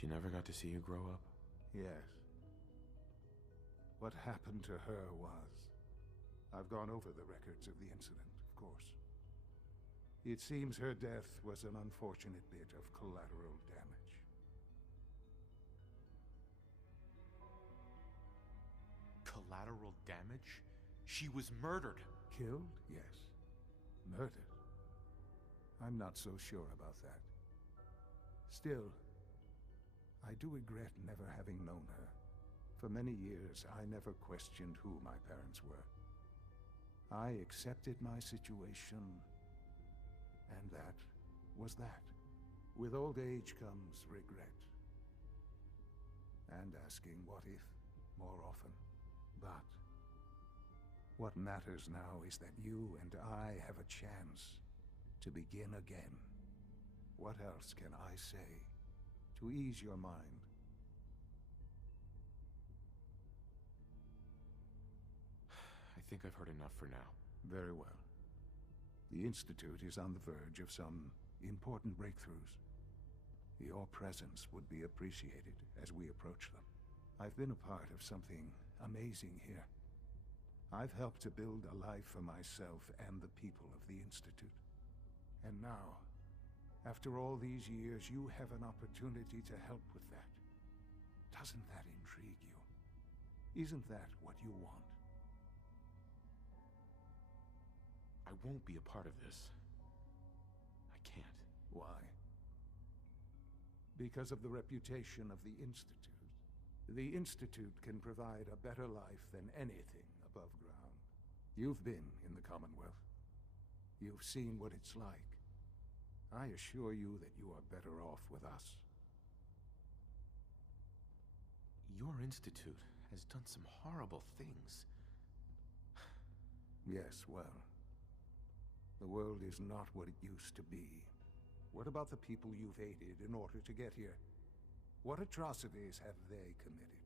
She never got to see you grow up? Yes. What happened to her was... I've gone over the records of the incident, of course. It seems her death was an unfortunate bit of collateral damage. Collateral damage? She was murdered! Killed? Yes. Murdered? I'm not so sure about that. Still, I do regret never having known her. For many years, I never questioned who my parents were. I accepted my situation, and that was that. With old age comes regret. And asking what if more often. But what matters now is that you and I have a chance to begin again. What else can I say to ease your mind? I think I've heard enough for now. Very well. The Institute is on the verge of some important breakthroughs. Your presence would be appreciated as we approach them. I've been a part of something amazing here. I've helped to build a life for myself and the people of the Institute. And now, after all these years, you have an opportunity to help with that. Doesn't that intrigue you? Isn't that what you want? I won't be a part of this. I can't. Why? Because of the reputation of the Institute. The Institute can provide a better life than anything above ground. You've been in the Commonwealth. You've seen what it's like. I assure you that you are better off with us. Your institute has done some horrible things. Yes, well, the world is not what it used to be. What about the people you've aided in order to get here? What atrocities have they committed?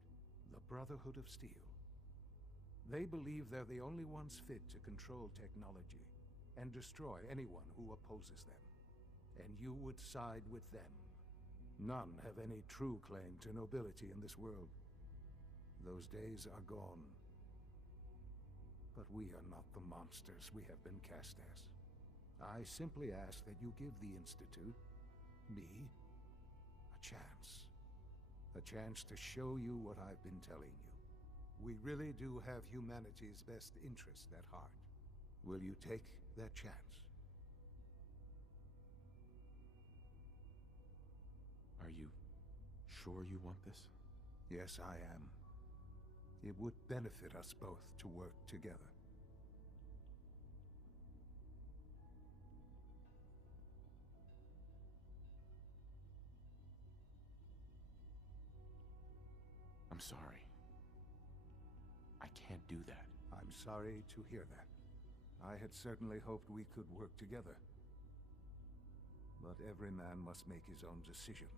The Brotherhood of Steel. They believe they're the only ones fit to control technology and destroy anyone who opposes them. And you would side with them. None have any true claim to nobility in this world. Those days are gone. But we are not the monsters we have been cast as. I simply ask that you give the Institute, me, a chance. A chance to show you what I've been telling you. We really do have humanity's best interest at heart. Will you take that chance? Are you sure you want this? Yes, I am. It would benefit us both to work together. I'm sorry. I can't do that. I'm sorry to hear that. I had certainly hoped we could work together. But every man must make his own decisions.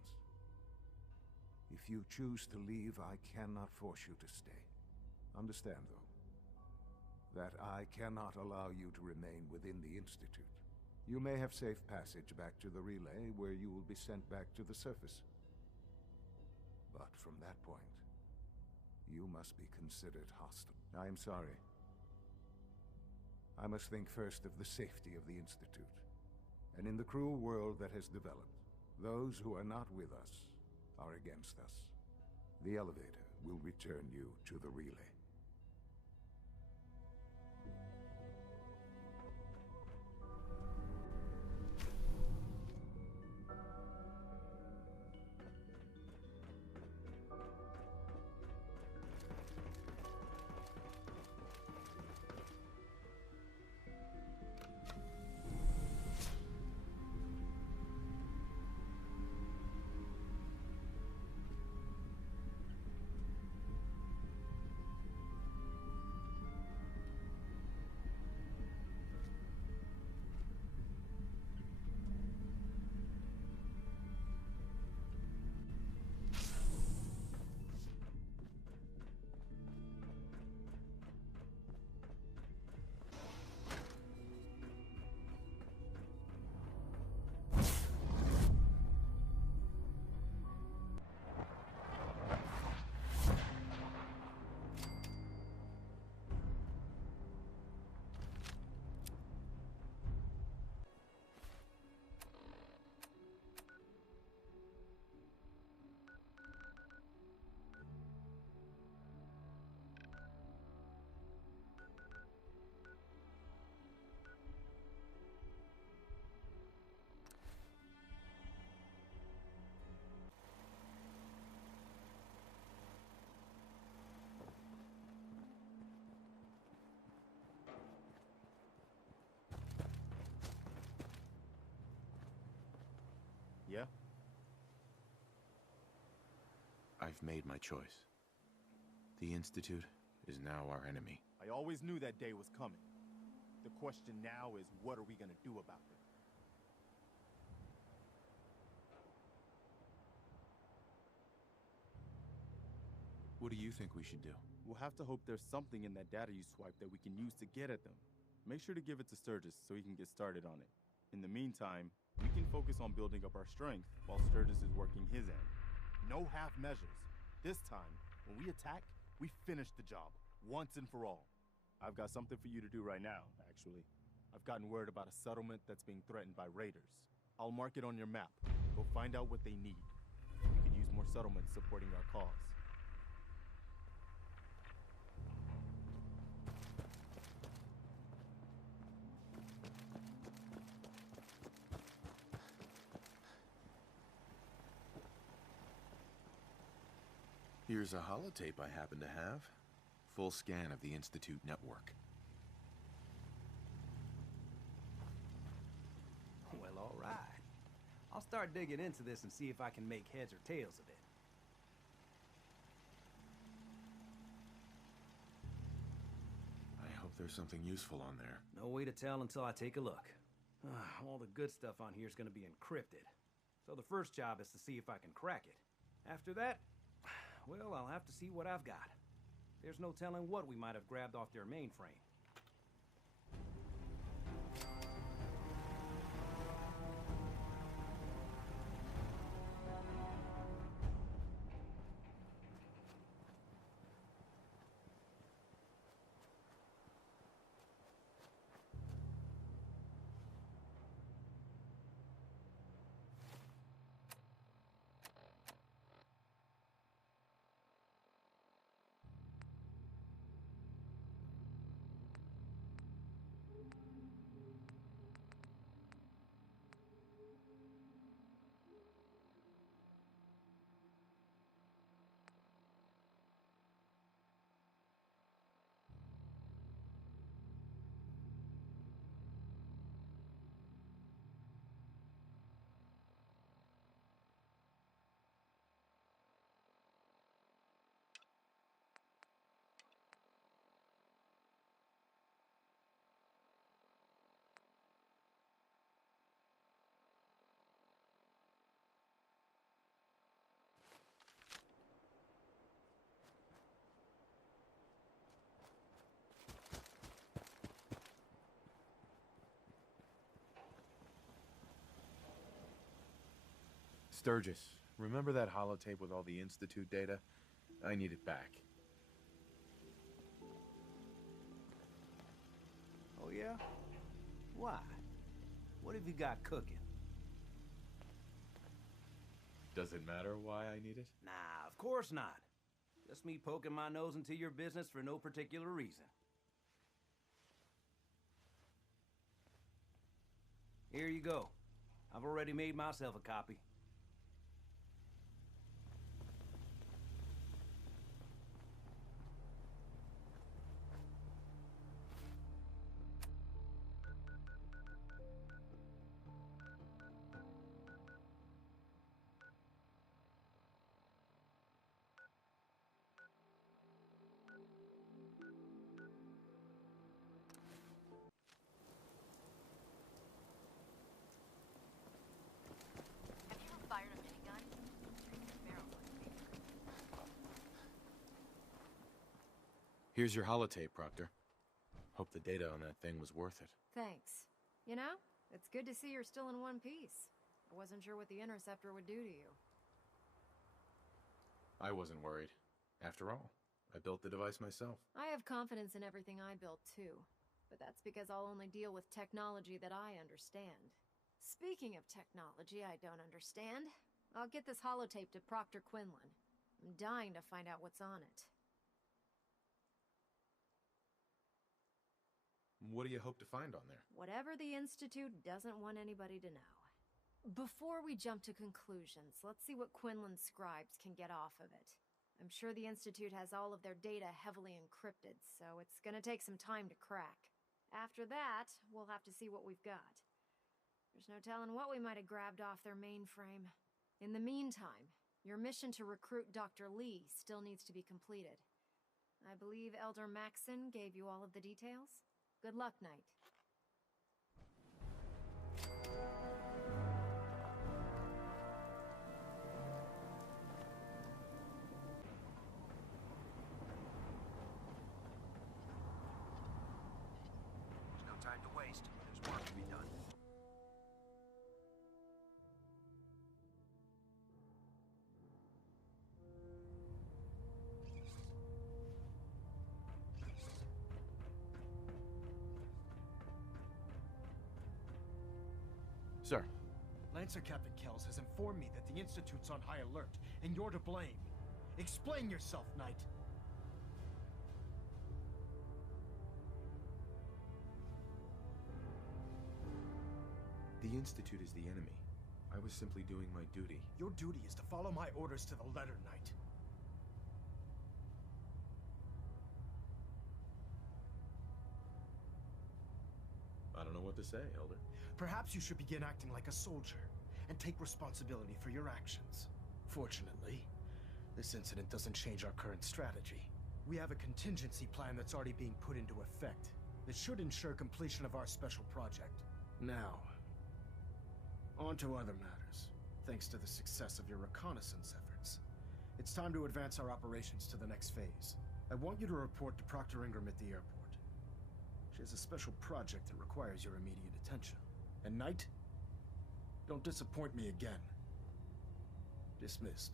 If you choose to leave, I cannot force you to stay. Understand, though, that I cannot allow you to remain within the Institute. You may have safe passage back to the relay, where you will be sent back to the surface. But from that point, you must be considered hostile. I am sorry. I must think first of the safety of the Institute. And in the cruel world that has developed, those who are not with us are against us. The elevator will return you to the relay. Yeah? I've made my choice. The Institute is now our enemy. I always knew that day was coming. The question now is, what are we gonna do about it? What do you think we should do? We'll have to hope there's something in that data you swiped that we can use to get at them. Make sure to give it to Sturgis so he can get started on it. In the meantime, we can focus on building up our strength while Sturgis is working his end. No half measures. This time, when we attack, we finish the job, once and for all. I've got something for you to do right now, actually. I've gotten word about a settlement that's being threatened by raiders. I'll mark it on your map. Go find out what they need. We can use more settlements supporting our cause. Here's a holotape I happen to have. Full scan of the Institute network. Well, all right. I'll start digging into this and see if I can make heads or tails of it. I hope there's something useful on there. No way to tell until I take a look. All the good stuff on here is going to be encrypted. So the first job is to see if I can crack it. After that, well, I'll have to see what I've got. There's no telling what we might have grabbed off their mainframe. Sturgis, remember that holotape with all the Institute data? I need it back. Oh, yeah? Why? What have you got cooking? Does it matter why I need it? Nah, of course not. Just me poking my nose into your business for no particular reason. Here you go. I've already made myself a copy. Have you ever fired a minigun? The barrel looks dangerous. Here's your holotape, Proctor. Hope the data on that thing was worth it. Thanks. You know, it's good to see you're still in one piece. I wasn't sure what the interceptor would do to you. I wasn't worried. After all, I built the device myself. I have confidence in everything I built too, but that's because I'll only deal with technology that I understand. Speaking of technology I don't understand, I'll get this holotape to Proctor Quinlan. I'm dying to find out what's on it. What do you hope to find on there? Whatever the Institute doesn't want anybody to know. Before we jump to conclusions, let's see what Quinlan's scribes can get off of it. I'm sure the Institute has all of their data heavily encrypted, so it's gonna take some time to crack. After that, we'll have to see what we've got. There's no telling what we might have grabbed off their mainframe. In the meantime, your mission to recruit Dr. Lee still needs to be completed. I believe Elder Maxon gave you all of the details. Good luck, Knight. There's no time to waste. There's work to be done. Sir, Lancer Captain Kells has informed me that the Institute's on high alert, and you're to blame. Explain yourself, Knight. the Institute is the enemy. I was simply doing my duty. Your duty is to follow my orders to the letter, Knight. I don't know what to say, Elder. Perhaps you should begin acting like a soldier, and take responsibility for your actions. Fortunately, this incident doesn't change our current strategy. We have a contingency plan that's already being put into effect that should ensure completion of our special project. Now, on to other matters. Thanks to the success of your reconnaissance efforts, it's time to advance our operations to the next phase. I want you to report to Proctor Ingram at the airport. She has a special project that requires your immediate attention. And Knight, don't disappoint me again. Dismissed.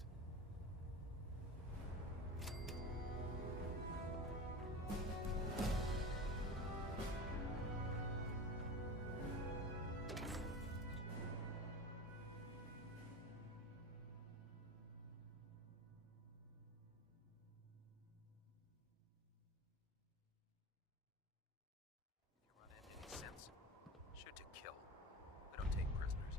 Run into any sense? Shoot to kill. We don't take prisoners.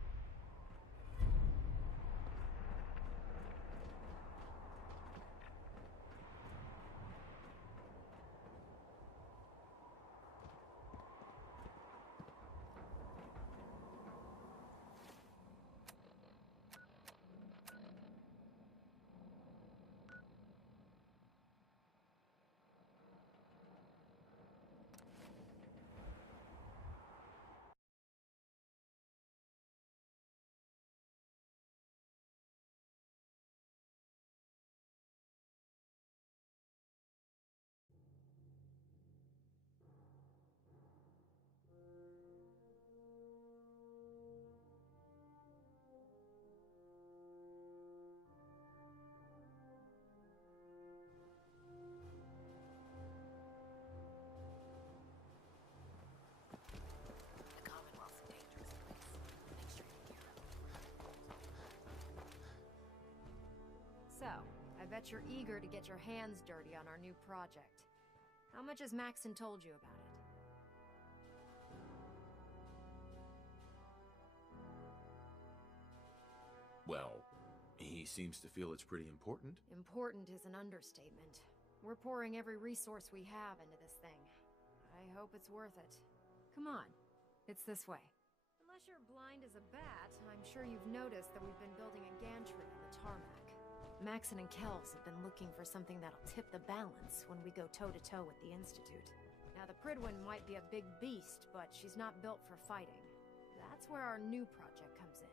The Commonwealth's a dangerous place. Make sure you gear up. So, I bet you're eager to get your hands dirty on our new project. How much has Maxon told you about it? Well, he seems to feel it's pretty important. Important is an understatement. We're pouring every resource we have into this thing. I hope it's worth it. Come on, it's this way. Unless you're blind as a bat, I'm sure you've noticed that we've been building a gantry on the tarmac. Maxon and Kells have been looking for something that'll tip the balance when we go toe-to-toe with the Institute. Now, the Pridwin might be a big beast, but she's not built for fighting. That's where our new project comes in.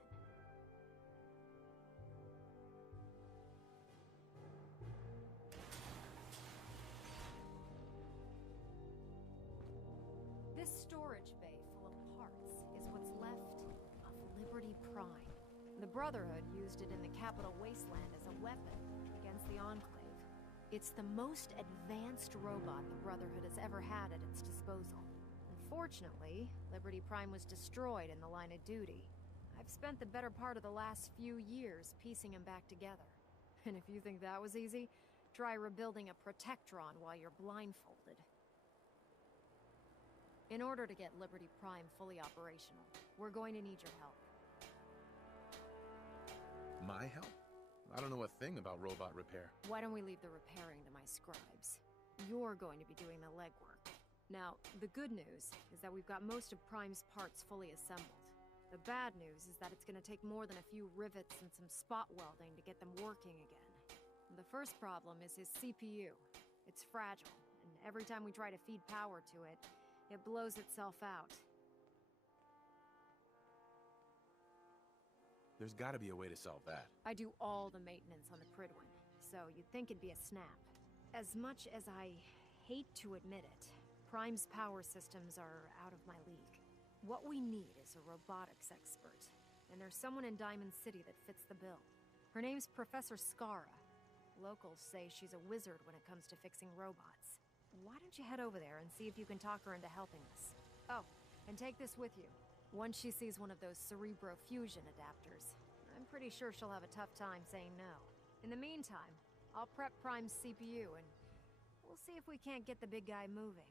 This storage bay full of parts is what's left of Liberty Prime. The Brotherhood used it in the Capital Wasteland as a weapon against the Enclave. It's the most advanced robot the Brotherhood has ever had at its disposal. Unfortunately, Liberty Prime was destroyed in the line of duty. I've spent the better part of the last few years piecing him back together. And if you think that was easy, try rebuilding a Protectron while you're blindfolded. In order to get Liberty Prime fully operational, we're going to need your help. My help? I don't know a thing about robot repair. Why don't we leave the repairing to my scribes? You're going to be doing the legwork. Now, the good news is that we've got most of Prime's parts fully assembled. The bad news is that it's gonna take more than a few rivets and some spot welding to get them working again. The first problem is his CPU. It's fragile, and every time we try to feed power to it, it blows itself out. There's gotta be a way to solve that. I do all the maintenance on the Pridwin, so you'd think it'd be a snap. As much as I hate to admit it, Prime's power systems are out of my league. What we need is a robotics expert, and there's someone in Diamond City that fits the bill. Her name's Professor Skara. Locals say she's a wizard when it comes to fixing robots. Why don't you head over there and see if you can talk her into helping us? Oh, and take this with you. Once she sees one of those cerebro fusion adapters, I'm pretty sure she'll have a tough time saying no. In the meantime, I'll prep Prime's CPU and we'll see if we can't get the big guy moving.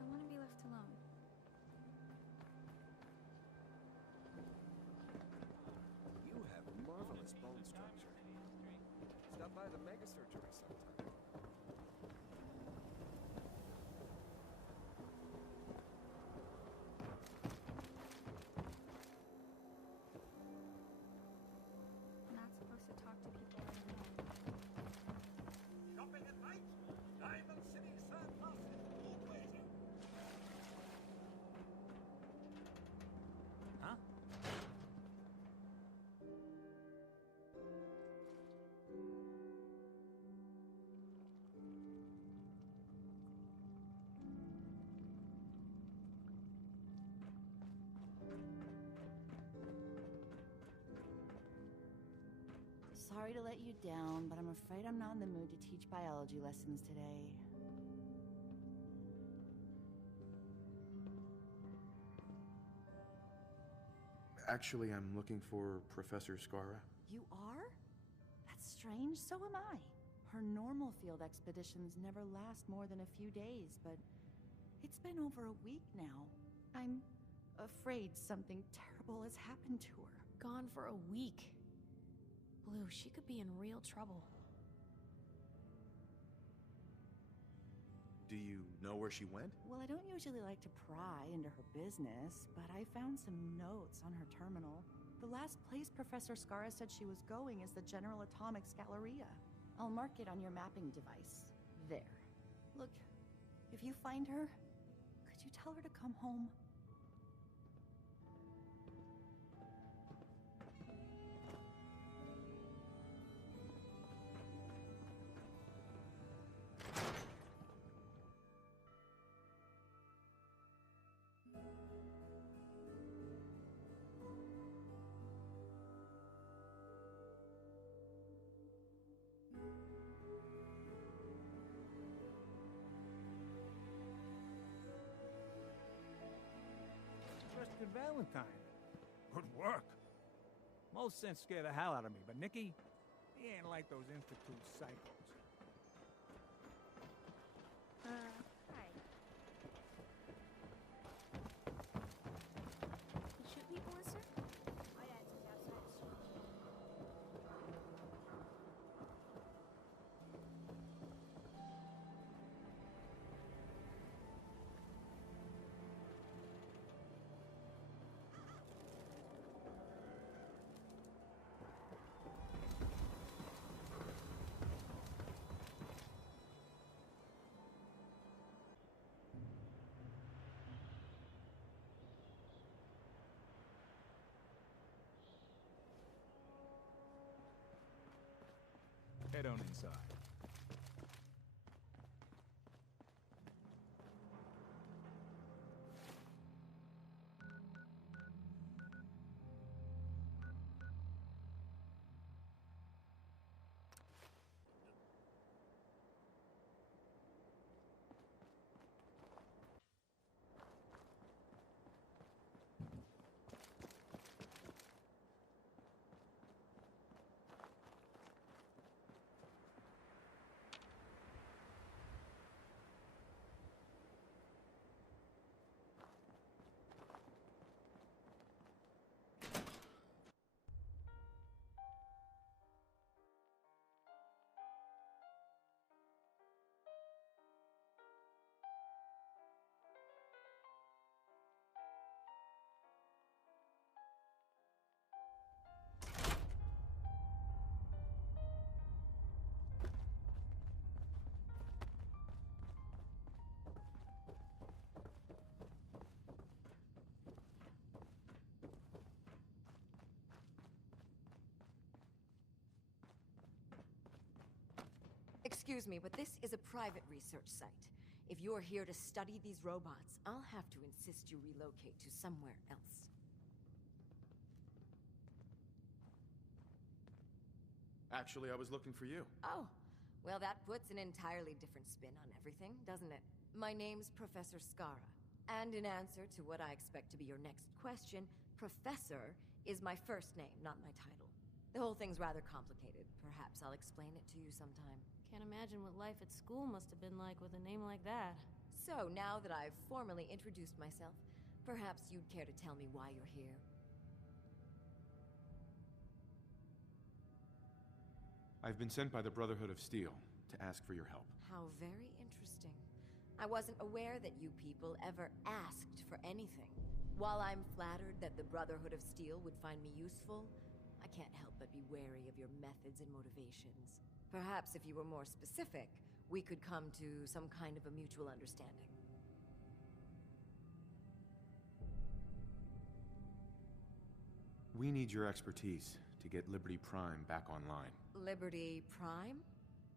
I want to be left alone. You have marvelous bone structure. Stop by the mega surgery sometime. I'm not supposed to talk to people I don't know. Shopping at night? Diamond City surplus is all waiting. Huh? Sorry to let you down, but I'm afraid I'm not in the mood to teach biology lessons today. Actually, I'm looking for Professor Skara. You are? That's strange, so am I. Her normal field expeditions never last more than a few days, but it's been over a week now. I'm afraid something terrible has happened to her. Gone for a week. Blue, she could be in real trouble. Do you know where she went? Well, I don't usually like to pry into her business, but I found some notes on her terminal. The last place Professor Skara said she was going is the General Atomics Galleria. I'll mark it on your mapping device. There. Look, if you find her, could you tell her to come home? Trusted Valentine. Good work. Most sense scare the hell out of me, but Nikki, he ain't like those Institute psychos. Hi. You shoot people, mister? My dad's just outside the store. Head on inside. Excuse me, but this is a private research site. If you're here to study these robots, I'll have to insist you relocate to somewhere else. Actually, I was looking for you. Oh, well, that puts an entirely different spin on everything, doesn't it? My name's Professor Skara, and in answer to what I expect to be your next question, Professor is my first name, not my title. The whole thing's rather complicated. Perhaps I'll explain it to you sometime. Can't imagine what life at school must have been like with a name like that. So, now that I've formally introduced myself, perhaps you'd care to tell me why you're here. I've been sent by the Brotherhood of Steel to ask for your help. How very interesting. I wasn't aware that you people ever asked for anything. While I'm flattered that the Brotherhood of Steel would find me useful, I can't help but be wary of your methods and motivations. Perhaps if you were more specific, we could come to some kind of a mutual understanding. We need your expertise to get Liberty Prime back online. Liberty Prime?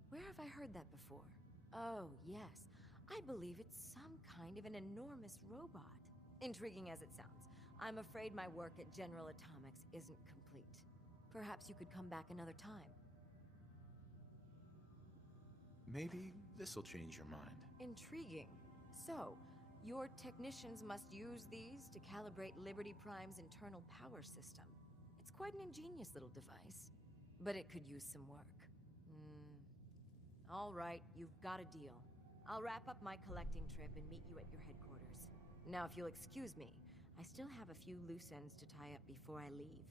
Where have I heard that before? Oh, yes. I believe it's some kind of an enormous robot. Intriguing as it sounds, I'm afraid my work at General Atomics isn't complete. Perhaps you could come back another time. Maybe this'll change your mind. Intriguing. So, your technicians must use these to calibrate Liberty Prime's internal power system. It's quite an ingenious little device, but it could use some work. All right, you've got a deal. I'll wrap up my collecting trip and meet you at your headquarters. Now, if you'll excuse me, I still have a few loose ends to tie up before I leave.